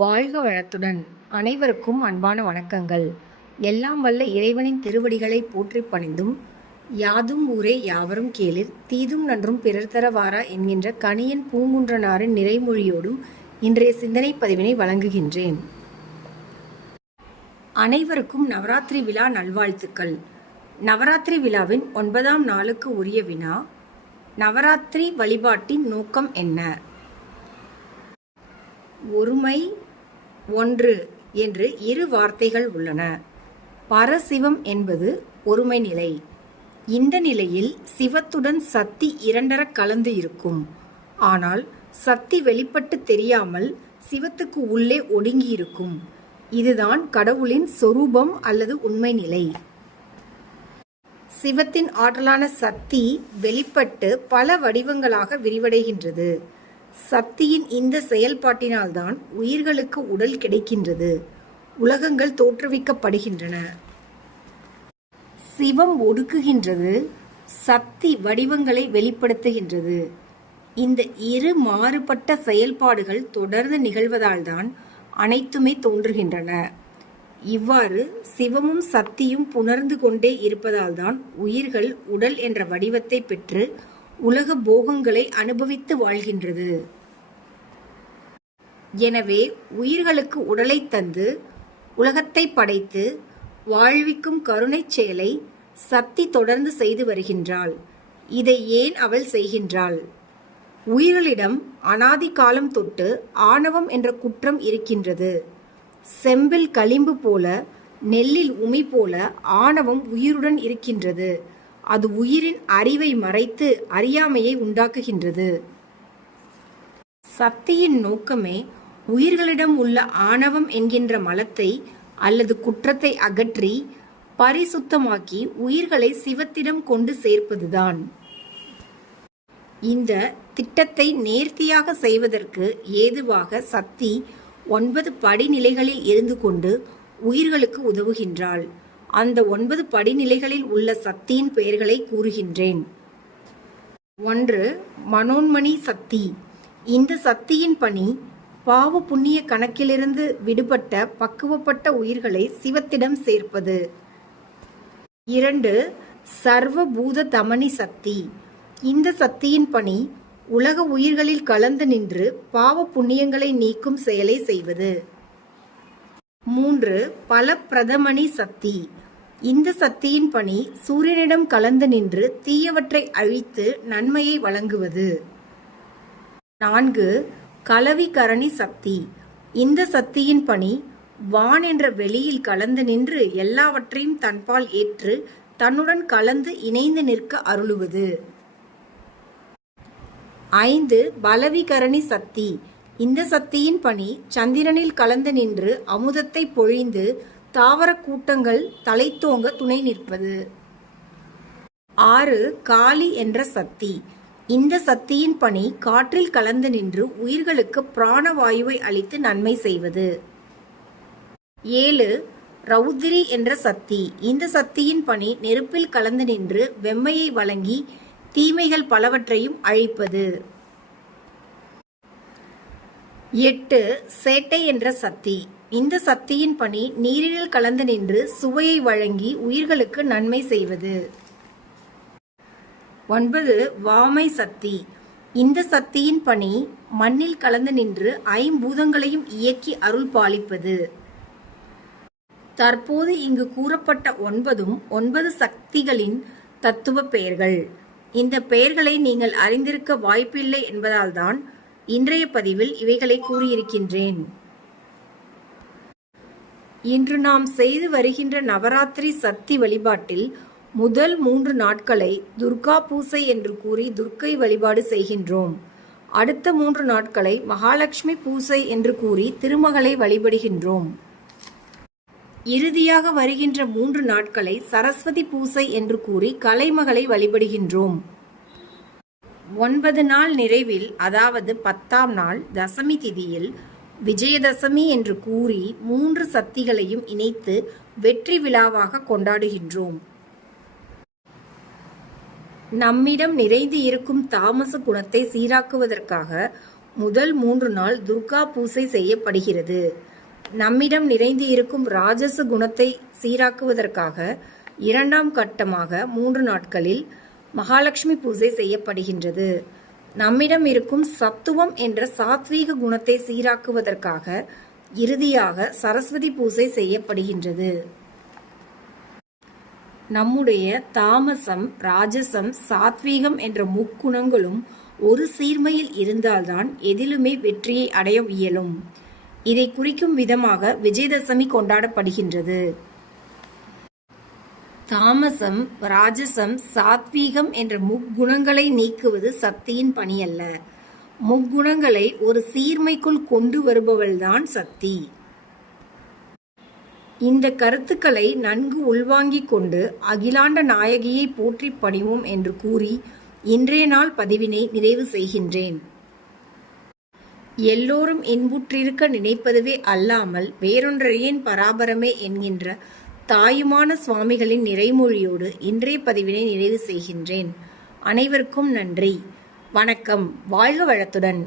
வாழ்க வளத்துடன் அனைவருக்கும் அன்பான வணக்கங்கள். எல்லாம் வல்ல இறைவனின் திருவடிகளை போற்றிப் பணிந்தும், யாதும் ஊரே யாவரும் கேளிர் தீதும் நன்றும் பிறர் தர வாரா என்கின்ற கணியன் பூங்குன்றனாரின் நிறைமொழியோடும் இன்றைய சிந்தனை பதிவினை வழங்குகின்றேன். அனைவருக்கும் நவராத்திரி விழா நல்வாழ்த்துக்கள். நவராத்திரி விழாவின் 9ஆம் நாளுக்கு உரிய வினா: நவராத்திரி வழிபாட்டின் நோக்கம் என்ன? ஒருமை, ஒன்று என்று இரு வார்த்தைகள் உள்ளன. பரசிவம் என்பது ஒருமை நிலை. இந்த நிலையில் சிவத்துடன் சக்தி இரண்டரக் கலந்து இருக்கும். ஆனால் சக்தி வெளிப்பட்டு தெரியாமல் சிவத்துக்கு உள்ளே ஒடுங்கியிருக்கும். இதுதான் கடவுளின் சொரூபம் அல்லது உண்மை நிலை. சிவத்தின் ஆற்றலான சக்தி வெளிப்பட்டு பல வடிவங்களாக விரிவடைகின்றது. சக்தியின் இந்த செயல்பாட்டினால்தான் உயிர்களுக்கு உடல் கிடைக்கின்றது, உலகங்கள் தோற்றுவிக்கப்படுகின்றன. சிவம் ஒடுக்குகின்றது, சக்தி வடிவங்களை வெளிப்படுத்துகின்றது. இந்த இரு மாறுபட்ட செயல்பாடுகள் தொடர்ந்து நிகழ்வதால்தான் அனைத்துமே தோன்றுகின்றன. இவ்வாறு சிவமும் சக்தியும் புணர்ந்து கொண்டே இருப்பதால்தான் உயிர்கள் உடல் என்ற வடிவத்தை பெற்று உலக போகங்களை அனுபவித்து வாழ்கின்றது. எனவே உயிர்களுக்கு உடலை தந்து உலகத்தை படைத்து வாழ்விக்கும் கருணைச் செயலை சக்தி தொடர்ந்து செய்து வருகின்றாள். இதை ஏன் அவள் செய்கின்றாள்? உயிர்களிடம் அனாதி காலம் தொட்டு ஆணவம் என்ற குற்றம் இருக்கின்றது. செம்பில் களிம்பு போல, நெல்லில் உமி போல ஆணவம் உயிருடன் இருக்கின்றது. அது உயிரின் அறிவை மறைத்து அறியாமையை உண்டாக்குகின்றது. சக்தியின் நோக்கமே உயிர்களிடம் உள்ள ஆணவம் என்கின்ற மலத்தை அல்லது குற்றத்தை அகற்றி பரிசுத்தமாக்கி உயிர்களை சிவத்திடம் கொண்டு சேர்ப்பதுதான். இந்த திட்டத்தை நேர்த்தியாக செய்வதற்கு ஏதுவாக சக்தி 9 படிநிலைகளில் இருந்து கொண்டு உயிர்களுக்கு உதவுகின்றாள். அந்த 9 படிநிலைகளில் உள்ள சக்தியின் பெயர்களை கூறுகின்றேன். 1. மனோன்மணி சக்தி. இந்த சக்தியின் பணி பாவ புண்ணிய கணக்கிலிருந்து விடுபட்ட பக்குவப்பட்ட உயிர்களை சிவத்திடம் சேர்ப்பது. 2. சர்வபூத தமனி சக்தி. இந்த சக்தியின் பணி உலக உயிர்களில் கலந்து நின்று பாவ புண்ணியங்களை நீக்கும் செயலை செய்வது. 3. பலப்பிரதமணி சக்தி. இந்த சக்தியின் பணி சூரியனிடம் கலந்து நின்று தீயவற்றை அழித்து நன்மையை வழங்குவது. 4. கலவிகரணி சக்தி. இந்த சக்தியின் பணி வான் என்ற வெளியில் கலந்து நின்று எல்லாவற்றையும் தன்பால் ஏற்று தன்னுடன் கலந்து இணைந்து நிற்க அருளுவது. 5. பலவிகரணி சக்தி. இந்த சக்தியின் பணி சந்திரனில் கலந்து நின்று அமுதத்தை பொழிந்து தாவர கூட்டங்கள் தலைத்தோங்க துணை நிற்பது. 6. காளி என்ற சக்தி. இந்த சக்தியின் பணி காற்றில் கலந்து நின்று உயிர்களுக்கு பிராணவாயுவை அளித்து நன்மை செய்வது. 7. ரௌத்ரி என்ற சக்தி. இந்த சக்தியின் பணி நெருப்பில் கலந்து நின்று வெம்மையை வழங்கி தீமைகள் பலவற்றையும் அழிப்பது. 8. சேட்டை என்ற சக்தி. இந்த சக்தியின் பணி நீரில் கலந்து நின்று சுவையை வழங்கி உயிர்களுக்கு நன்மை செய்வது. 9. வாமை சக்தி. இந்த சக்தியின் பணி மண்ணில் கலந்து நின்று ஐம்பூதங்களையும் இயக்கி அருள் பாலிப்பது. தற்போது இங்கு கூறப்பட்ட 9ம் 9 சக்திகளின் தத்துவ பெயர்கள். இந்த பெயர்களை நீங்கள் அறிந்திருக்க வாய்ப்பில்லை என்பதால்தான் இன்றைய பதிவில் இவைகளை கூறியிருக்கின்றேன். இன்று நாம் செய்து வருகின்ற நவராத்திரி சக்தி வழிபாட்டில் முதல் 3 நாட்களை துர்கா பூசை என்று கூறி துர்க்கை வழிபாடு செய்கின்றோம். அடுத்த 3 நாட்களை மகாலட்சுமி பூசை என்று கூறி திருமகளை வழிபடுகின்றோம். இறுதியாக வருகின்ற 3 நாட்களை சரஸ்வதி பூசை என்று கூறி கலைமகளை வழிபடுகின்றோம். 9 நாள் நிறைவில், அதாவது 10ஆம் நாள் தசமி திதியில் விஜயதசமி என்று கூறி 3 சக்திகளையும் இணைத்து வெற்றி விழாவாக கொண்டாடுகின்றோம். நம்மிடம் நிறைந்து இருக்கும் தாமச குணத்தை சீராக்குவதற்காக முதல் 3 நாள் துர்கா பூசை செய்யப்படுகிறது. நம்மிடம் நிறைந்து இருக்கும் ராஜச குணத்தை சீராக்குவதற்காக 2ஆம் கட்டமாக 3 நாட்களில் மகாலட்சுமி பூஜை செய்யப்படுகின்றது. நம்மிடம் இருக்கும் சத்துவம் என்ற சாத்வீக குணத்தை சீராக்குவதற்காக இறுதியாக சரஸ்வதி பூஜை செய்யப்படுகின்றது. நம்முடைய தாமசம், ராஜசம், சாத்வீகம் என்ற முக்குணங்களும் ஒரு சீர்மையில் இருந்தால்தான் எதிலுமே வெற்றியை அடைய இயலும். இதை குறிக்கும் விதமாக விஜயதசமி கொண்டாடப்படுகின்றது. தாமசம், ராஜசம், சாத்வீகம் என்ற முக்குணங்களை நீக்குவது சக்தியின் பணியல்ல. முக்குணங்களை ஒரு சீர்மைக்குள் கொண்டு வருபவள்தான் சக்தி. இந்த கருத்துக்களை நன்கு உள்வாங்கிக் கொண்டு அகிலாண்ட நாயகியை போற்றி பணிவோம் என்று கூறி இன்றைய நாள் பதிவினை நிறைவு செய்கின்றேன். எல்லோரும் இன்புற்றிருக்க நினைப்பதுவே அல்லாமல் வேறொன்றையேன் பராபரமே என்கின்ற தாயுமான சுவாமிகளின் நிறைமொழியோடு இன்றைய பதிவினை நிறைவு செய்கின்றேன். அனைவருக்கும் நன்றி. வணக்கம். வாழ்க வளத்துடன்.